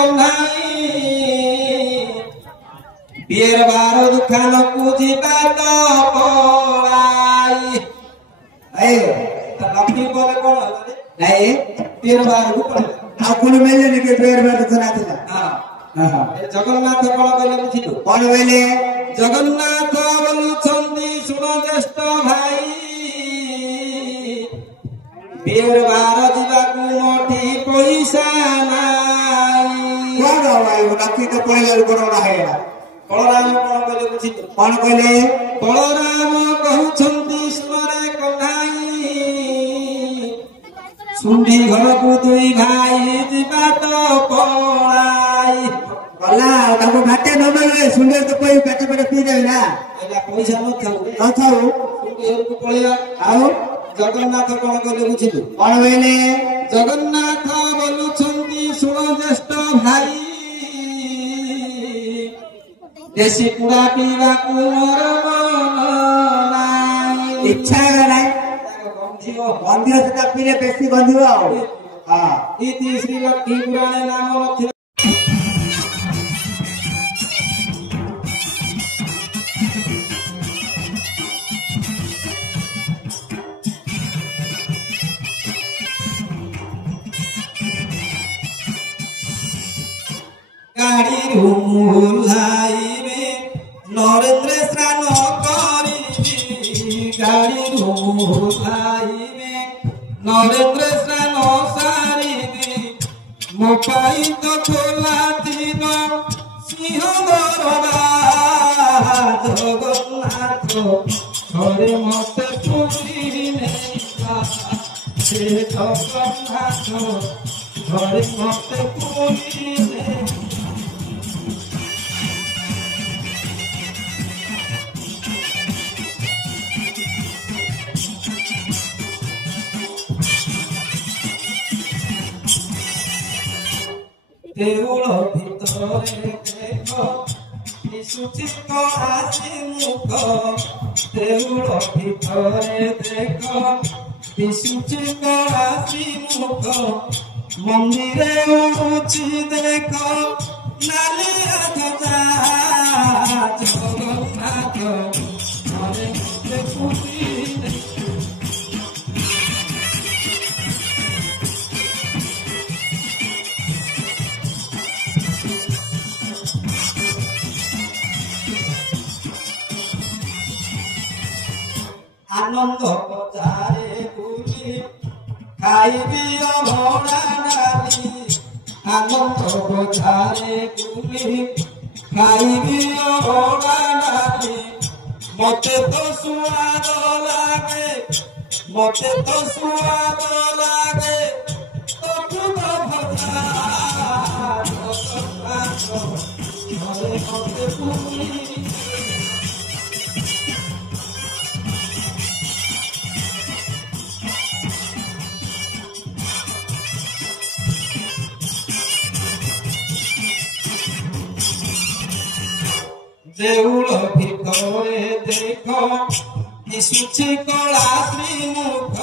कन्हाई पियर बारो दुखान कुजी बात पड़ाई ए लक्ष्मी बोले कौन नहीं पियर बारो को आपको मिले नहीं के पियर बारो दुखान आते हां हां जगन्नाथ कौन कहले बुझिलु कौन कहले जगन्नाथ बोलुछंदी सुनो ज्येष्ठ भाई पियर बारो जीवाकू मोठी पैसा नाही कौन भाई लक्ष्मी तो पहिले कोरोना है बलराम कौन कहले बुझिलु कौन कहले बलराम कहउछंदी सुरे कन्हाई सुंडी घर को दुई भाई जीवा तो पड़ाई गला ताको भाते न मिले सुंदर तो कोई पेट पेट पी जाए ना एला पैसा न थाऊ सुंडी घर को पळिया आओ जगन्नाथ कौन कहले बुझिलु कौन कहले जगन्नाथ बोलुछंदी सुनो ज्येष्ठ भाई देसी पुरा पीवा को मोर मन नाई इच्छा है गंधियो से पीले बेसी गंधियो हां इति श्री लक्ष्मी पुराणे नाम मध्य गाड़ी रुमुलाइबे नरेंद्र स्नान करिबे गाड़ी रुमुलाइबे नरेंद्र स्नान सारिबे मोपाई तो खोला दिन सिंह दरबार जगन्नाथ घरे मते पुरी नेला हे जगन्नाथ घरे मते पुरी नेला देउल भितरे देख दिशुचित आसी मुख देउल भितरे देख दिशुचित आसी मुख मंदिरे उची देख नालिया ध्वजा जगन्नाथ घरे मते पुरी आनंद बजारे बुली खाइबी अभड़ा डाली आनंद बजारे बुली खाइबी अभड़ा डाली मते तो स्वाद लागे मते तो स्वाद लागे तो भजा घरे मते पुरी देउल भितरे देख दिशुछि कला श्रीमुख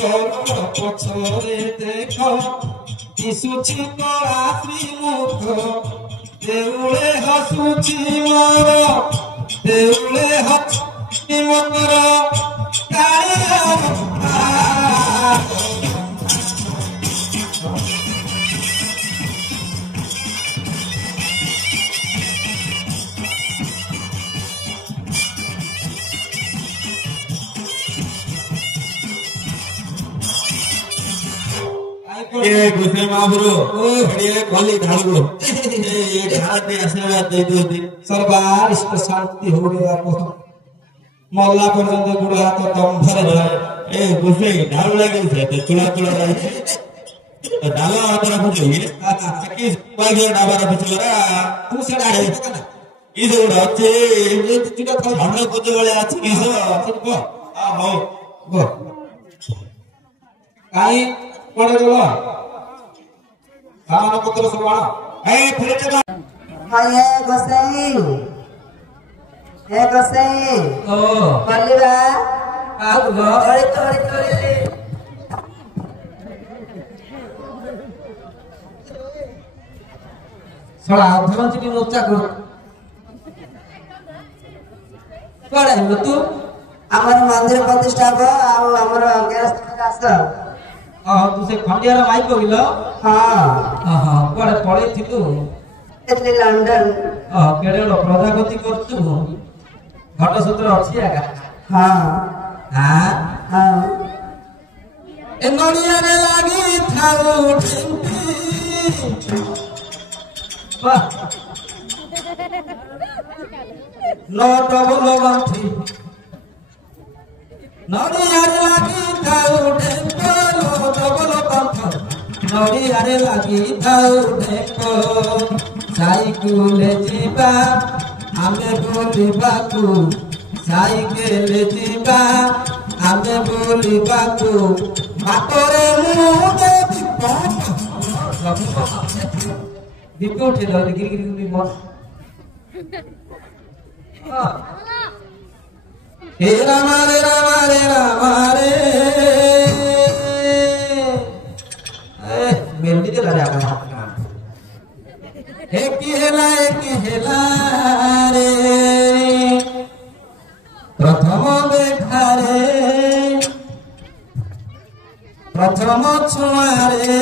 द्वार पछरे देख दिशुछि कला श्रीमुख देउले हसुछि मोर देउले हसुछि मोर ये गुस्से महापुरु ये खोली ढालू ये ढाल पे आशीर्वाद दे दो सरकार इष्ट शांति हो गया को मोल्ला पर्यंत गुड़ हाथ दम भरे ए गुस्से ढालू लगे से तो चुला चुला रहे तो डाला आतरा बुझे किस बागे डाबारा बिचरा तू से डाले ना इसे उड़ाचे ये तुझे तो हमने कुछ वाले अच्छे किसो गो आ हो गो काई पड़े गलो सामान पत्र सब वाला ए फिर चला हाय गोसाई ओ बल्लीबा काऊ गो तोड़ी ଶଳା ଅଧର ଚିଠି ନୋଚା କର କୁଆଡେ ଆଇଲୁ ତୁ? ଆମର ମନ୍ଦିର ପ୍ରତିଷ୍ଠା ହବ ଆଉ ଆମର ଆସ। ତୁ ସେ ଖଣ୍ଡିଆର ମାଇକ କହିଲ? ହଁ କୁଆଡେ ପଳେଇଥିଲୁ? ଲଣ୍ଡନ। କେଡେ ବଡ ପ୍ରଜାପତି କରୁଛୁ? ଘଟ ସୂତ୍ର ଅଛି ଆକା? ଏ ନଡ଼ିଆରେ ଲାଗିଥାଉ ନଟ ବୋଲ ବାନ୍ଧି ନଡ଼ିଆରେ ଲାଗିଥାଉ ଢେଙ୍କ ନଟ ବୋଲ ବାନ୍ଧ ନଡ଼ିଆରେ ଲାଗିଥାଉ ଢେଙ୍କ ସାଇକେଲ ଯିବା ଆମେ ବୁଲିବାକୁ ସାଇକେଲ ଯିବା ଆମେ ବୁଲିବାକୁ ବାଟରେ ମୁଁ ଦେବି ଦୀପ ଉଠେଇ ଦଉ ଗିରି ଗିରି हे रामा रे रामा रे रामा रे मेलडी दे रे आका एक हेला रे प्रथम देखा रे प्रथम छुआ रे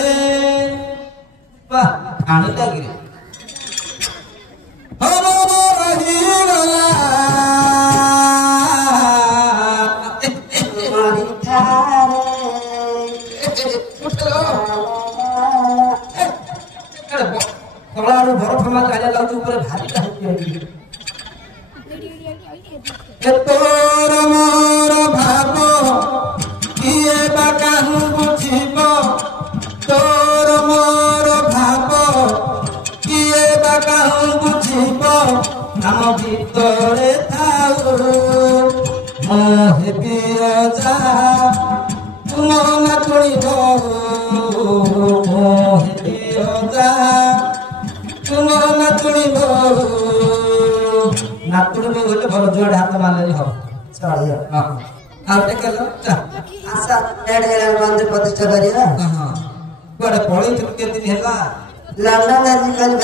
वाह पानी लगी रे तोर मोर भाव किए बा काहू बुझिब तोर मोर भाव किए बा काहू बुझिब ଆମ ଭିତରେ ଥାଉ ହେବି ଅଜା ତୁମ ନାତୁଣୀ ହେବି ଅଜା ତୁମ ନାତୁଣୀ ନାତୁଣୀ ବୋଉ ହେଲେ ଭଲ ଯୁଆଡେ ହାତ ମାରିଲେ ହବ ଆଉ ଟିକେ ମନ୍ଦିର ପ୍ରତିଷ୍ଠା କରିବା। କୁଆଡେ ପଳେଇଥିଲୁ କେତେ ଦିନ ହେଲା? ଲଣ୍ଡନ ଆଜିକାଲି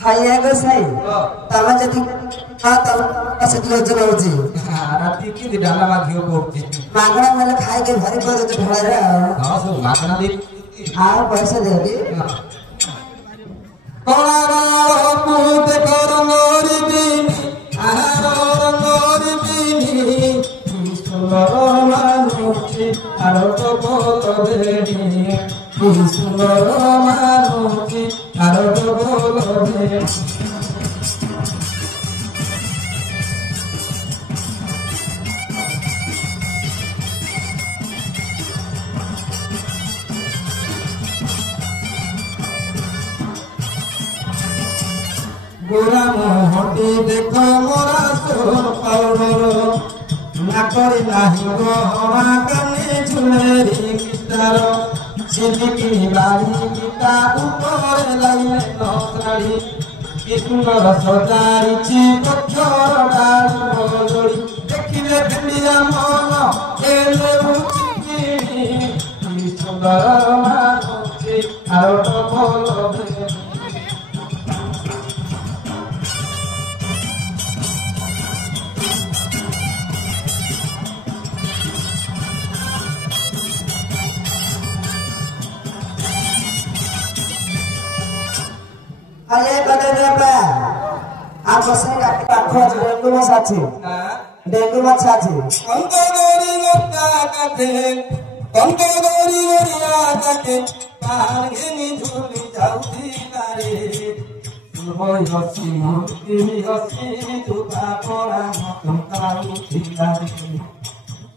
ଖାଇବାକୁ ସାଇ ତମେ ଯଦି ସେଠି ଓଜନ ହଉଛି ରାତି କେମିତି ଡାଲମା ଘିଅ ପଡୁଛି ମାଗଣା ମାନେ ଖାଇକି ଭାରି କରୁଛି ଢଳରେ ସବୁ ମାଗଣା ଦେଇ ଆଉ ପଇସା ଦେବି गोरा मोहटी देख मोरा सोन पाउडर नाकरे नाही गहमा काने झुलेरी गिटार सिलिकी बाड़ी गीता उपरे लाइले नसराड़ी कि सुंदर सजाइछि पक्षर डाली बजड़ी देखिले भेंडिया मन एले उचिकी कि सुंदर मानुछि आरोट बोल अरे बदल बाबा आप बसे काटी पाखो डेंगू मच्छा अछि डेंगू मच्छा अछि कंको गोरी मोटा काटे कंको गोरी गोरिया काटे पान घेनी झूली जाउती नारे तुमई हसी मुक्ति हसी तुका परा मतम ताउती नारे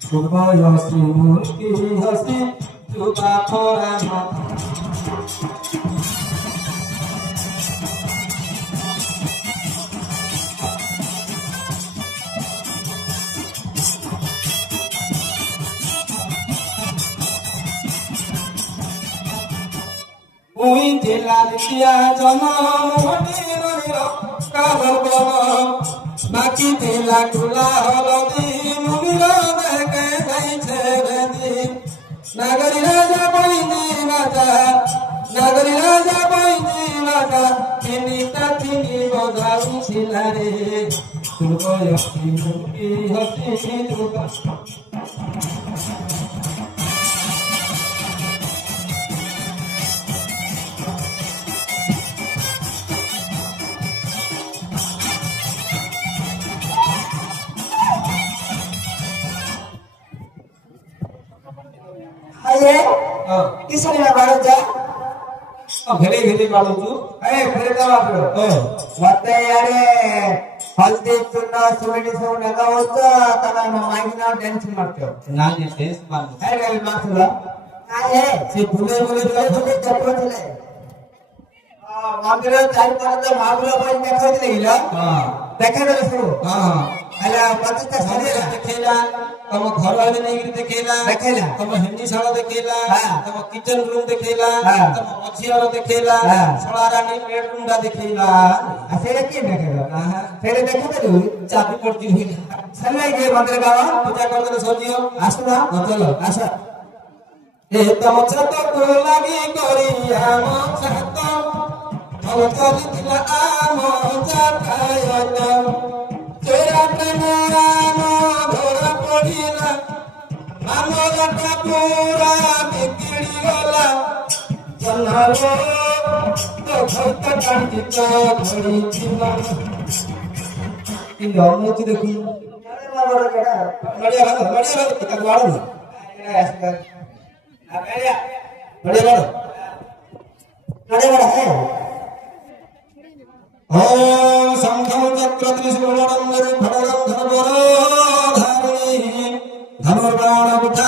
तुमई हसी मुक्ति हसी तुका परा मतम बाकी तेला खुला हलदी मुनिरो देखे गई छे बेदी नगरी नागरी राजा पाइने लागा तिनीता तिनी बजाऊ सिलारे तुको यति मुक्ति हति तुका आइए किसने में बाड़ो जा घेरे घेरे बाड़ो तू फिर तो बापरो मते यारे हल्दी चूना सुगंधी सब लगा होता तना माइक ना टेंशन मत करो ना ये टेंस मान अरे माथुला आइए से भूले भूले भूले चप्पल चले मंदिर चार पांच तो मागुला पर देखा दिला देखा दे शुरू अला पतिता शरीर देखेला तम घर वाले नहीं देखेला देखेला तम हिंदी साला देखेला हां तम किचन रूम देखेला तम मछियारो देखेला सड़ारा नहीं बेडरूम दा देखेला असेरे के देखेला फेरे देखे तो चाबी पड़ती हुई सल्लाई के मंदिर गावा पूजा कर दे सोजियो आसुना चलो आशा ए तम छत को लागी करिया म छत हम चली दिला आम जातायत तेरा कनानो घोड़ा पड़िला मामलटा पूरा बिगड़ी गला चललो तो खत काटी तो घड़ी जीवन इन लोगों की देखी बड़ा केड़ा बढ़िया बात कटवाड़ो ना बढ़िया बड़ा है ओम संघम चक्र त्रिशूलम धनुर्बाण उठा